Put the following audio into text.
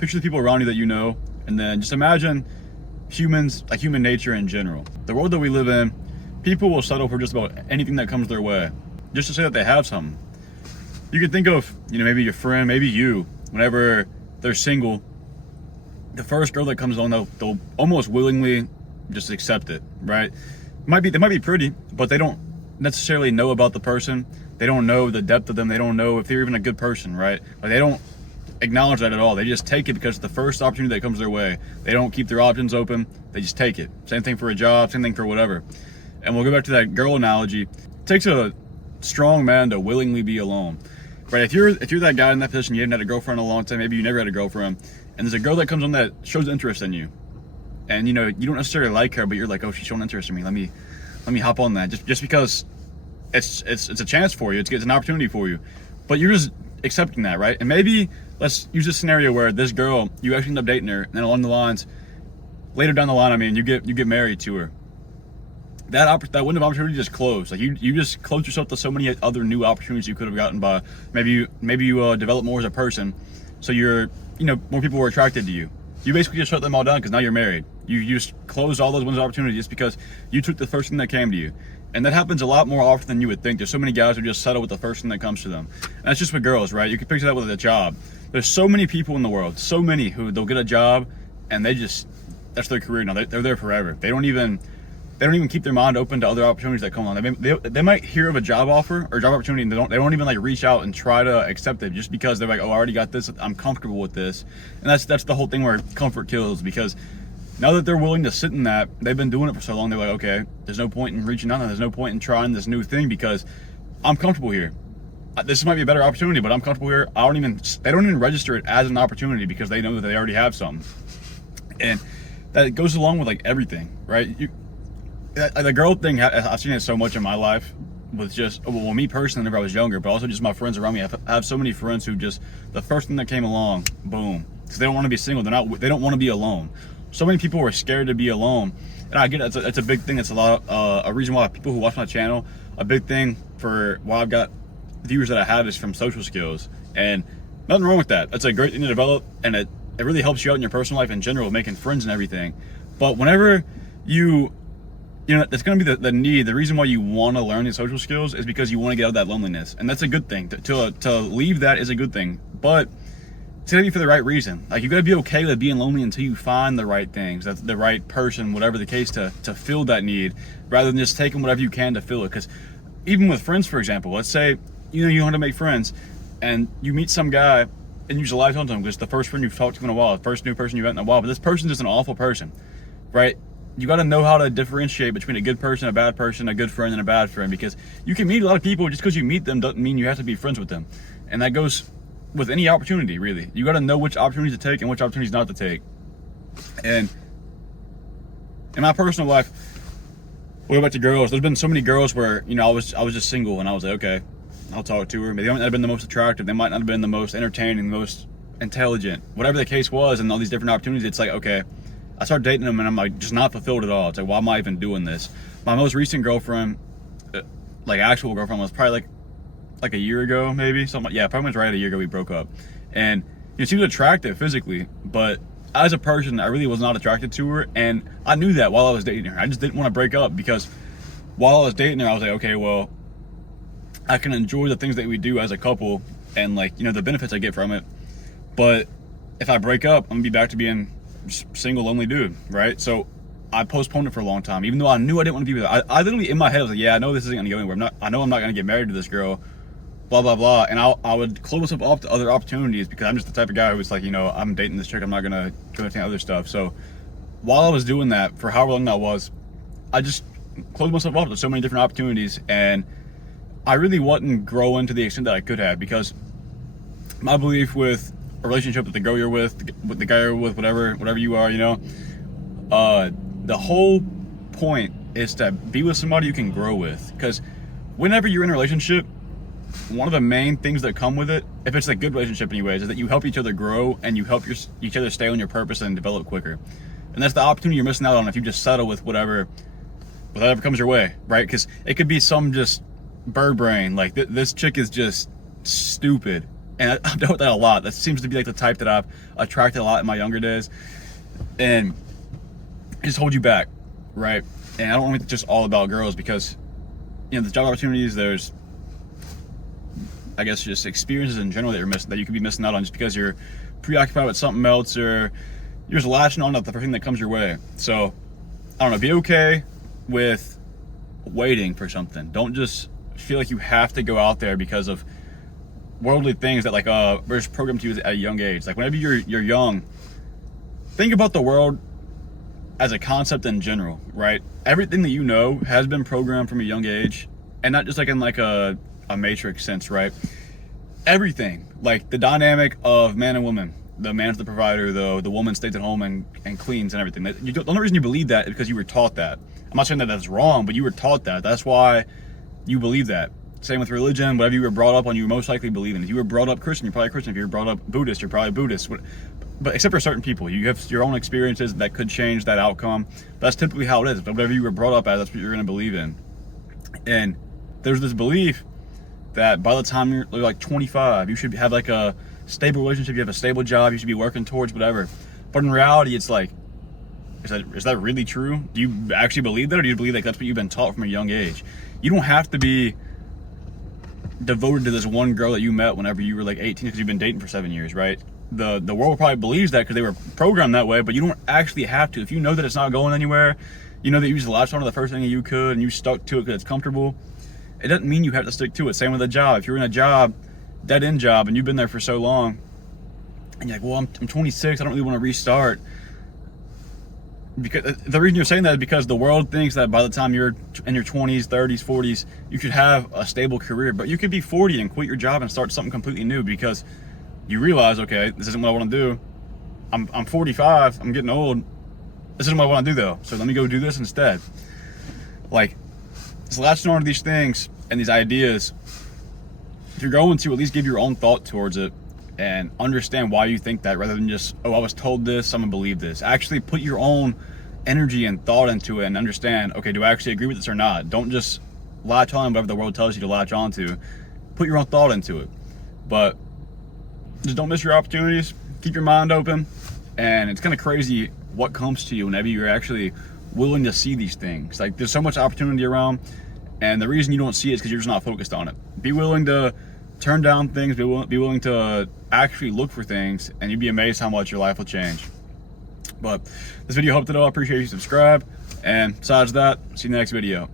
picture the people around you that you know, and then just imagine humans, like human nature in general. The world that we live in, people will settle for just about anything that comes their way, just to say that they have something. You could think of, maybe your friend, maybe you, whenever they're single, the first girl that comes along, they'll almost willingly just accept it, right? They might be pretty, but they don't necessarily know about the person. They don't know the depth of them. They don't know if they're even a good person, right? Like, they don't acknowledge that at all. They just take it because it's the first opportunity that comes their way. They don't keep their options open. They just take it. Same thing for a job, same thing for whatever. And we'll go back to that girl analogy. It takes a strong man to willingly be alone, right? If you're that guy in that position, you haven't had a girlfriend in a long time, maybe you never had a girlfriend, and there's a girl that comes on that shows interest in you, and you don't necessarily like her, but you're like, oh, she's showing interest in me. Let me hop on that, just because it's a chance for you. It's an opportunity for you, but you're just accepting that, right? And maybe let's use a scenario where this girl, you actually end up dating her, and then along the lines, later down the line, you get married to her. That window of opportunity just closed. Like, you just closed yourself to so many other new opportunities you could have gotten by maybe you develop more as a person, so more people were attracted to you. You basically just shut them all down because now you're married. You just closed all those windows of opportunity just because you took the first thing that came to you. And that happens a lot more often than you would think. There's so many guys who just settle with the first thing that comes to them. And that's just with girls, right? You can picture that with a job. There's so many people in the world, so many who they'll get a job and that's their career now. They're there forever. They don't even keep their mind open to other opportunities that come along. They might hear of a job offer or job opportunity and they don't even like reach out and try to accept it just because they're like, oh, I already got this, I'm comfortable with this. And that's the whole thing where comfort kills, because now that they're willing to sit in that, they've been doing it for so long, they're like, okay, there's no point in reaching out, there's no point in trying this new thing because I'm comfortable here. This might be a better opportunity, but I'm comfortable here. They don't even register it as an opportunity because they know that they already have something. And that goes along with like everything, right? The girl thing, I've seen it so much in my life with just, well, me personally, whenever I was younger, but also just my friends around me. I have so many friends who just, the first thing that came along, boom. Because they don't want to be single. They don't want to be alone. So many people were scared to be alone. And I get it, it's a big thing. It's a reason why people who watch my channel, a big thing for why I've got viewers that I have is from social skills. And nothing wrong with that. It's a great thing to develop, and it really helps you out in your personal life in general, making friends and everything. But whenever it's going to be the need. The reason why you want to learn these social skills is because you want to get out of that loneliness, and that's a good thing. To leave that is a good thing, but it's got to be for the right reason. Like, you got to be okay with being lonely until you find the right things, that's the right person, whatever the case, to fill that need, rather than just taking whatever you can to fill it. Because even with friends, for example, let's say you want to make friends, and you meet some guy, and you just latch onto him because the first friend you've talked to in a while, the first new person you've met in a while, but this person's just an awful person, right? You got to know how to differentiate between a good person, a bad person, a good friend, and a bad friend, because you can meet a lot of people. Just because you meet them doesn't mean you have to be friends with them. And that goes with any opportunity, really. You got to know which opportunities to take and which opportunities not to take. And in my personal life, we'll go back to girls. There's been so many girls where, I was just single, and I was like, okay, I'll talk to her. Maybe they might not have been the most attractive. They might not have been the most entertaining, the most intelligent. Whatever the case was, and all these different opportunities, it's like, okay, I started dating them and I'm like just not fulfilled at all. It's like, why am I even doing this? My most recent girlfriend, like actual girlfriend, was probably like a year ago, maybe something. Yeah, pretty much right a year ago we broke up. And she was attractive physically, but as a person, I really was not attracted to her, and I knew that while I was dating her. I just didn't want to break up because while I was dating her, I was like, okay, well, I can enjoy the things that we do as a couple and the benefits I get from it. But if I break up, I'm gonna be back to being single, lonely dude, right? So I postponed it for a long time, even though I knew I didn't want to be with her. I literally in my head I was like, yeah, I know this isn't gonna go anywhere. I know I'm not gonna get married to this girl, blah blah blah. And I would close myself off to other opportunities because I'm just the type of guy who's like, I'm dating this chick, I'm not gonna do anything other stuff. So while I was doing that, for however long that was, I just closed myself off to so many different opportunities, and I really wasn't growing to the extent that I could have, because my belief with a relationship with the girl you're with the guy you're with, whatever you are, the whole point is to be with somebody you can grow with. Because whenever you're in a relationship, one of the main things that come with it, if it's a good relationship anyways, is that you help each other grow and you help each other stay on your purpose and develop quicker. And that's the opportunity you're missing out on if you just settle with whatever comes your way, right? Because it could be some just bird brain, like this chick is just stupid And I've dealt with that a lot. That seems to be like the type that I've attracted a lot in my younger days. And it just holds you back, right? And I don't want to make it just all about girls, because, you know, the job opportunities, there's, I guess, just experiences in general that you're missing, that you could be missing out on just because you're preoccupied with something else, or you're just latching on to the first thing that comes your way. So, I don't know, be okay with waiting for something. Don't just feel like you have to go out there because of worldly things that, like, were just programmed to you at a young age. Like, whenever you're young, think about the world as a concept in general, right? Everything that you know has been programmed from a young age, and not just like in like a matrix sense, right? Everything, like the dynamic of man and woman, the man's the provider, the woman stays at home and cleans and everything. The only reason you believe that is because you were taught that. I'm not saying that that's wrong, but you were taught that. That's why you believe that. Same with religion. Whatever you were brought up on, you most likely believe in. If you were brought up Christian, you're probably Christian. If you were brought up Buddhist, you're probably Buddhist. But except for certain people, you have your own experiences that could change that outcome. That's typically how it is. But whatever you were brought up as, that's what you're going to believe in. And there's this belief that by the time you're like 25, you should have like a stable relationship, you have a stable job, you should be working towards whatever. But in reality, it's like, is that really true? Do you actually believe that, or do you believe like that's what you've been taught from a young age? You don't have to be devoted to this one girl that you met whenever you were like 18 because you've been dating for 7 years, right? The world probably believes that because they were programmed that way, but you don't actually have to. If you know that it's not going anywhere, you know that you just latched onto the first thing that you could and you stuck to it because it's comfortable, it doesn't mean you have to stick to it. Same with a job. If you're in a job, dead end job, and you've been there for so long, and you're like, well, I'm 26, I don't really want to restart. Because the reason you're saying that is because the world thinks that by the time you're in your 20s, 30s, 40s, you should have a stable career. But you could be 40 and quit your job and start something completely new because you realize, okay, this isn't what I want to do. I'm 45, I'm getting old. This isn't what I want to do though. So let me go do this instead. Like, just latching on to these things and these ideas, if you're going to at least give your own thought towards it and understand why you think that, rather than just, oh, I was told this, I'm gonna believe this. Actually put your own energy and thought into it and understand, okay, do I actually agree with this or not? Don't just latch on whatever the world tells you to latch on to. Put your own thought into it. But just don't miss your opportunities. Keep your mind open. And it's kind of crazy what comes to you whenever you're actually willing to see these things. Like, there's so much opportunity around, and the reason you don't see it is because you're just not focused on it. Be willing to turn down things, be willing to actually look for things, and you'd be amazed how much your life will change. But this video helped at all. I appreciate you subscribe, and besides that, see you in the next video.